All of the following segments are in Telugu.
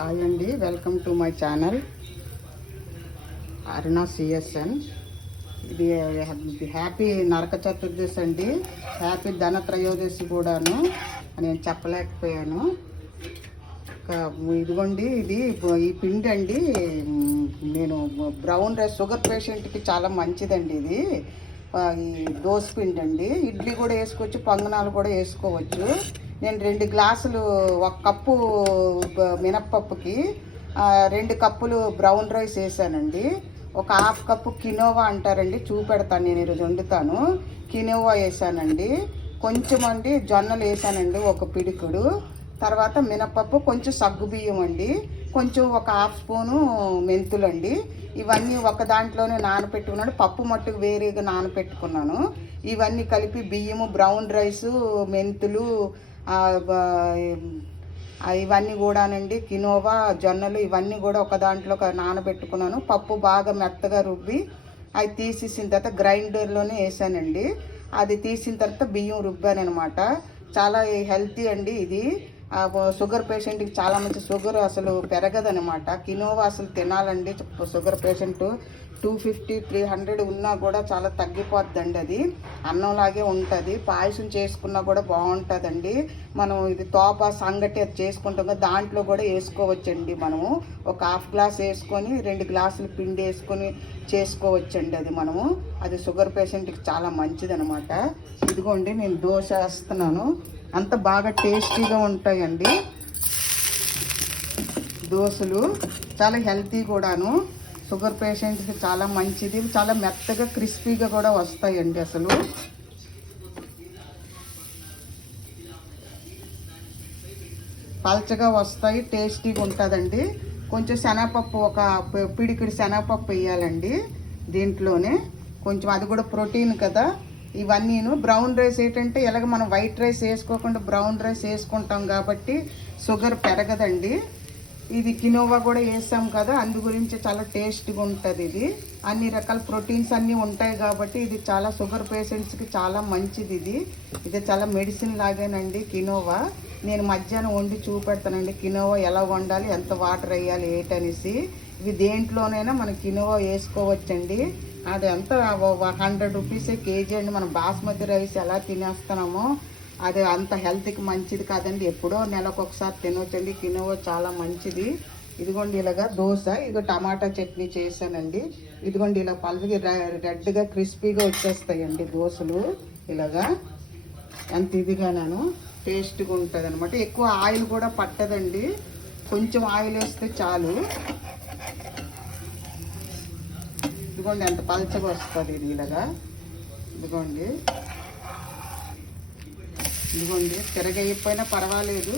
హాయ్ అండి, welcome to my channel Aruna CSN. ఇది హ్యాపీ నరక చతుర్దశి అండి, హ్యాపీ ధనత్రయోదశి కూడాను. నేను చెప్పలేకపోయాను. ఇదిగోండి, ఈ పిండి అండి, నేను బ్రౌన్ రైస్ షుగర్ పేషెంట్కి చాలా మంచిదండి. ఇది ఈ దోశ పిండి అండి. ఇడ్లీ కూడా వేసుకోవచ్చు, పొంగనాలు కూడా వేసుకోవచ్చు. నేను 2 గ్లాసులు, 1 కప్పు మినప్పప్పుకి 2 కప్పులు బ్రౌన్ రైస్ వేసానండి. ఒక 1/2 కప్పు కినోవా అంటారండి, చూపెడతాను, నేను ఈరోజు వండుతాను. కినోవా వేసానండి. కొంచెం అండి జొన్నలు వేసానండి, 1 పిడికుడు. తర్వాత మినపప్పు, కొంచెం సగ్గుబియ్యం అండి, కొంచెం ఒక 1/2 స్పూను మెంతులండి. ఇవన్నీ ఒక దాంట్లోనే నానపెట్టుకున్నాను. పప్పు మట్టుకు వేరేగా నానపెట్టుకున్నాను. ఇవన్నీ కలిపి బియ్యము, బ్రౌన్ రైసు, మెంతులు, ఇవన్నీ కూడానండి, కినోవా, జొన్నలు, ఇవన్నీ కూడా ఒక దాంట్లో నానబెట్టుకున్నాను. పప్పు బాగా మెత్తగా రుబ్బి అది తీసేసిన తర్వాత గ్రైండర్లోనే వేసానండి. అది తీసిన తర్వాత బియ్యం రుబ్బాను అనమాట. చాలా హెల్తీ అండి ఇది. షుగర్ పేషెంట్కి చాలా మంచి. షుగర్ అసలు పెరగదనమాట. కినోవా అసలు తినాలండి. షుగర్ పేషెంట్ 250, 300 ఉన్నా కూడా చాలా తగ్గిపోద్దండి. అది అన్నంలాగే ఉంటుంది. పాయసం చేసుకున్నా కూడా బాగుంటుందండి. మనం ఇది తోప సంగటి అది చేసుకుంటాం కదా, దాంట్లో కూడా వేసుకోవచ్చండి. మనము ఒక 1/2 గ్లాస్ వేసుకొని 2 గ్లాసులు పిండి వేసుకొని చేసుకోవచ్చండి. అది షుగర్ పేషెంట్కి చాలా మంచిది అనమాట. ఇదిగోండి, నేను దోశ వేస్తున్నాను. అంత బాగా టేస్టీగా ఉంటాయండి దోశలు. చాలా హెల్తీ కూడాను. షుగర్ పేషెంట్కి చాలా మంచిది. చాలా మెత్తగా క్రిస్పీగా కూడా వస్తాయండి. అసలు పల్చగా వస్తాయి, టేస్టీగా ఉంటుందండి. కొంచెం శనగపప్పు, ఒక పిడికిడి శనగపప్పు వేయాలండి దీంట్లోనే. కొంచెం అది కూడా ప్రోటీన్ కదా. ఇవన్నీను బ్రౌన్ రైస్ ఏంటంటే, ఎలాగ మనం వైట్ రైస్ వేసుకోకుండా బ్రౌన్ రైస్ వేసుకుంటాం కాబట్టి షుగర్ పెరగదండి. ఇది కినోవా కూడా వేస్తాం కదా, అందు గురించి చాలా టేస్ట్గా ఉంటుంది. ఇది అన్ని రకాల ప్రోటీన్స్ అన్నీ ఉంటాయి కాబట్టి ఇది చాలా షుగర్ పేషెంట్స్కి చాలా మంచిది. ఇది చాలా మెడిసిన్ లాగేనండి కినోవా. నేను మధ్యాహ్నం వండి చూపెడతానండి కినోవా ఎలా వండాలి, ఎంత వాటర్ వేయాలి ఏంటనేసి. ఇవి దేంట్లోనైనా మనం కినోవా వేసుకోవచ్చండి. అది ఎంత 100 రూపీసే కేజీ అండి. మనం బాస్మతి రైస్ ఎలా తినేస్తున్నామో అది అంత హెల్త్కి మంచిది కాదండి. ఎప్పుడో నెలకు ఒకసారి తినవచ్చండి. కినోవా చాలా మంచిది. ఇదిగోండి, ఇలాగా దోశ, ఇదిగో టమాటా చట్నీ చేశానండి. ఇదిగోండి, ఇలా పలుకి రెడ్గా క్రిస్పీగా వచ్చేస్తాయండి దోశలు. ఇలాగా ఎంత ఇదిగాను టేస్ట్గా ఉంటుంది అనమాట. ఎక్కువ ఆయిల్ కూడా పట్టదండి, కొంచెం ఆయిల్ వేస్తే చాలు. ఇదిగోండి, ఎంత పలచగా వస్తుంది ఇది. ఇలాగా ఇదిగోండి, తిరగైపోయినా పర్వాలేదు.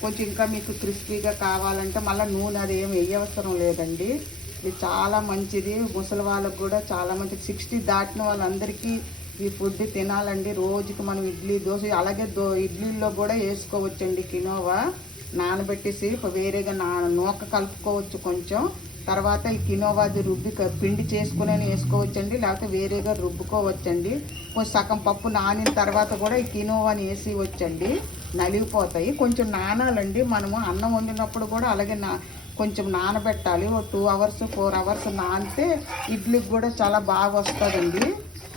కొంచెం ఇంకా మీకు క్రిస్పీగా కావాలంటే మళ్ళీ నూనె అది ఏమి వేయవసరం లేదండి. ఇది చాలా మంచిది. ముసలి వాళ్ళకు కూడా చాలా మంచిది. 60 దాటిన వాళ్ళందరికీ ఈ ఫుడ్ తినాలండి. రోజుకి మనం ఇడ్లీ, దోశ, అలాగే ఇడ్లీల్లో కూడా వేసుకోవచ్చండి కినోవా. నానబెట్టేసి వేరేగా నూక కలుపుకోవచ్చు కొంచెం. తర్వాత ఈ కినోవాది రుబ్బి పిండి చేసుకునే వేసుకోవచ్చండి, లేకపోతే వేరేగా రుబ్బుకోవచ్చండి. కొంచెం సగం పప్పు నానిన తర్వాత కూడా ఈ కినోవాని వేసి వచ్చండి, నలిగిపోతాయి. కొంచెం నానాలండి. మనము అన్నం వండినప్పుడు కూడా అలాగే కొంచెం నానబెట్టాలి. 2 అవర్స్ 4 అవర్స్ నానితే ఇడ్లీకి కూడా చాలా బాగా వస్తుందండి.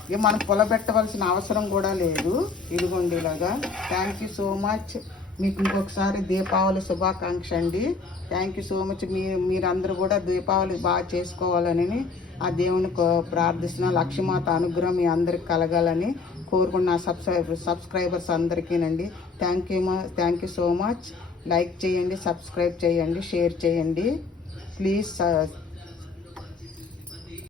ఇక మనం పులబెట్టవలసిన అవసరం కూడా లేదు. ఇదిగోండి ఇలాగా. Thank you so much. మీకు ఇంకొకసారి దీపావళి శుభాకాంక్ష అండి. Thank you so much. మీరందరూ కూడా దీపావళి బాగా చేసుకోవాలని ఆ దేవుని ప్రార్థిస్తున్న. లక్ష్మీమాత అనుగ్రహం మీ అందరికి కలగాలని కోరుకున్న సబ్స్క్రైబర్స్ అందరికీనండి. Thank you so much. Like చేయండి, సబ్స్క్రైబ్ చేయండి, షేర్ చేయండి ప్లీజ్.